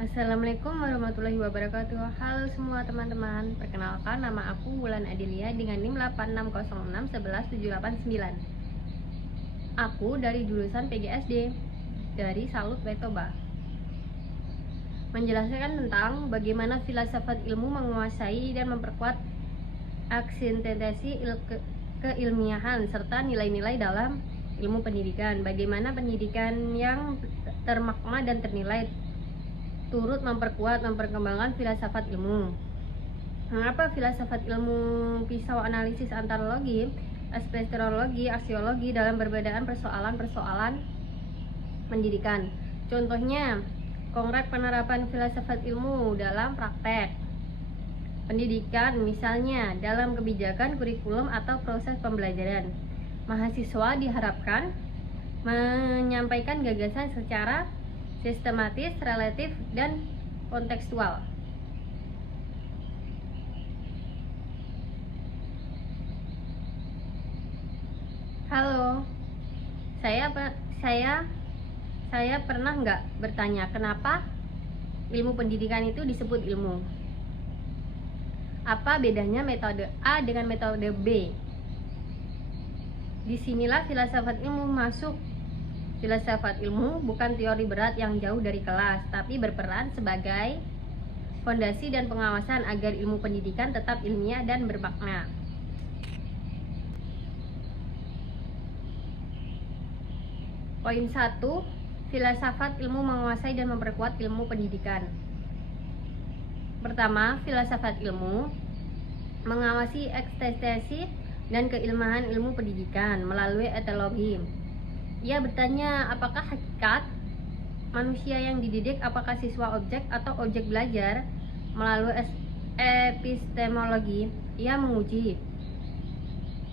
Assalamualaikum warahmatullahi wabarakatuh. Halo semua teman-teman. Perkenalkan, nama aku Wulan Adilia dengan NIM 8606117889. Aku dari jurusan PGSD dari Salut Wetoba. Menjelaskan tentang bagaimana filsafat ilmu menguasai dan memperkuat aksintesi keilmiahan serta nilai-nilai dalam ilmu pendidikan. Bagaimana pendidikan yang termakna dan ternilai turut memperkembangkan filsafat ilmu. Mengapa filsafat ilmu pisau analisis antarologi, epistemologi, aksiologi dalam perbedaan persoalan-persoalan pendidikan? Contohnya, konkret penerapan filsafat ilmu dalam praktek pendidikan, misalnya dalam kebijakan, kurikulum, atau proses pembelajaran. Mahasiswa diharapkan menyampaikan gagasan secara sistematis, relatif, dan kontekstual. Halo, saya pernah nggak bertanya kenapa ilmu pendidikan itu disebut ilmu? Apa bedanya metode A dengan metode B? Disinilah filsafat ilmu masuk. Filsafat ilmu bukan teori berat yang jauh dari kelas, tapi berperan sebagai fondasi dan pengawasan agar ilmu pendidikan tetap ilmiah dan bermakna. Poin 1, filsafat ilmu menguasai dan memperkuat ilmu pendidikan. Pertama, filsafat ilmu mengawasi eksistensi dan keilmuan ilmu pendidikan melalui etologi. Ia bertanya, apakah hakikat manusia yang dididik, apakah siswa objek atau objek belajar? Melalui epistemologi, ia menguji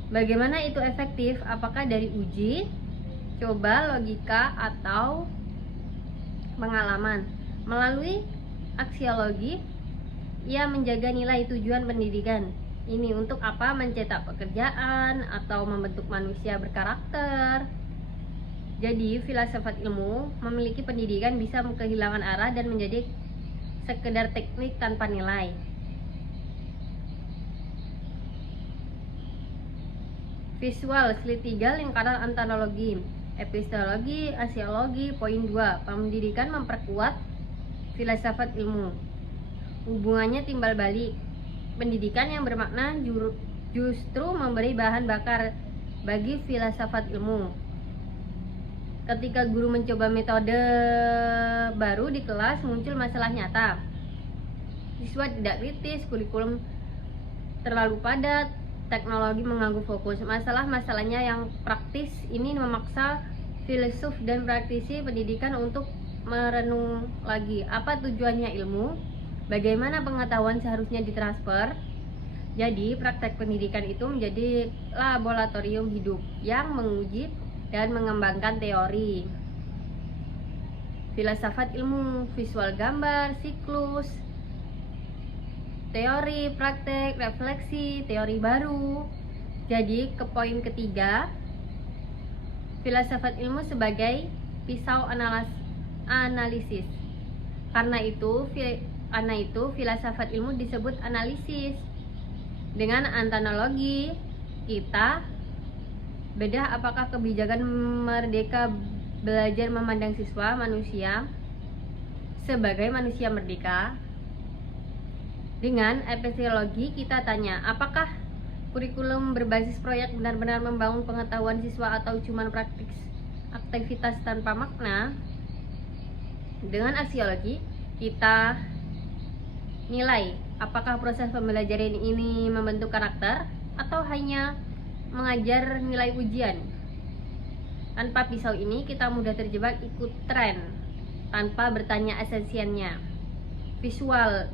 bagaimana itu efektif, apakah dari uji, coba, logika, atau pengalaman. Melalui aksiologi, ia menjaga nilai tujuan pendidikan. Ini untuk apa? Mencetak pekerjaan atau membentuk manusia berkarakter. Jadi, filsafat ilmu memiliki pendidikan bisa kehilangan arah dan menjadi sekedar teknik tanpa nilai. Visual, slide 3, lingkaran antarologi, epistemologi, aksiologi. Poin 2, pendidikan memperkuat filsafat ilmu. Hubungannya timbal balik. Pendidikan yang bermakna justru memberi bahan bakar bagi filsafat ilmu. Ketika guru mencoba metode baru di kelas, muncul masalah nyata. Siswa tidak kritis, kurikulum terlalu padat, teknologi mengganggu fokus. Masalahnya yang praktis ini memaksa filsuf dan praktisi pendidikan untuk merenung lagi. Apa tujuannya ilmu? Bagaimana pengetahuan seharusnya ditransfer? Jadi, praktek pendidikan itu menjadi laboratorium hidup yang menguji dan mengembangkan teori. Filsafat ilmu, visual, gambar, siklus, teori, praktek, refleksi, teori baru. Jadi ke poin ketiga, filsafat ilmu sebagai pisau analisis. Karena itu filsafat ilmu disebut analisis. Dengan analogi kita bedah apakah kebijakan merdeka belajar memandang siswa manusia sebagai manusia merdeka. Dengan epistemologi kita tanya, apakah kurikulum berbasis proyek benar-benar membangun pengetahuan siswa atau cuma praktik aktivitas tanpa makna. Dengan aksiologi kita nilai apakah proses pembelajaran ini membentuk karakter atau hanya mengajar nilai ujian. Tanpa pisau ini kita mudah terjebak ikut tren tanpa bertanya esensinya. Visual,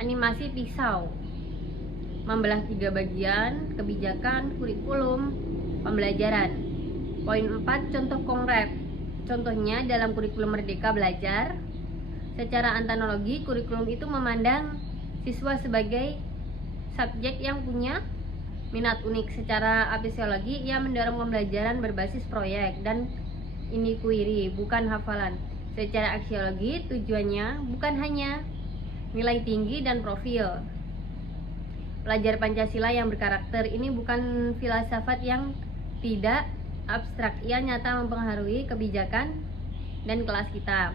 animasi pisau membelah 3 bagian, kebijakan, kurikulum, pembelajaran. Poin 4, contoh konkret. Contohnya dalam kurikulum Merdeka Belajar, secara analogi kurikulum itu memandang siswa sebagai subjek yang punya minat unik. Secara epistemologi ia mendorong pembelajaran berbasis proyek dan inquiry, bukan hafalan. Secara aksiologi, tujuannya bukan hanya nilai tinggi dan profil. Pelajar Pancasila yang berkarakter ini bukan filsafat yang tidak abstrak, ia nyata mempengaruhi kebijakan dan kelas kita.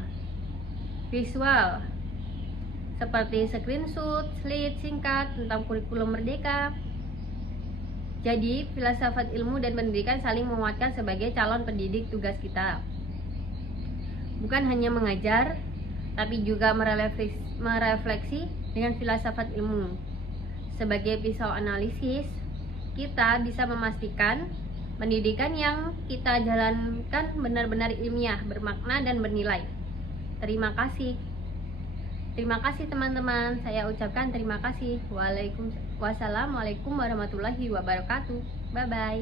Visual, seperti screenshot, slide singkat tentang kurikulum merdeka. Jadi, filsafat ilmu dan pendidikan saling menguatkan sebagai calon pendidik tugas kita. Bukan hanya mengajar, tapi juga merefleksi dengan filsafat ilmu. Sebagai pisau analisis, kita bisa memastikan pendidikan yang kita jalankan benar-benar ilmiah, bermakna, dan bernilai. Terima kasih. Terima kasih teman-teman. Saya ucapkan terima kasih. Wassalamualaikum warahmatullahi wabarakatuh. Bye-bye.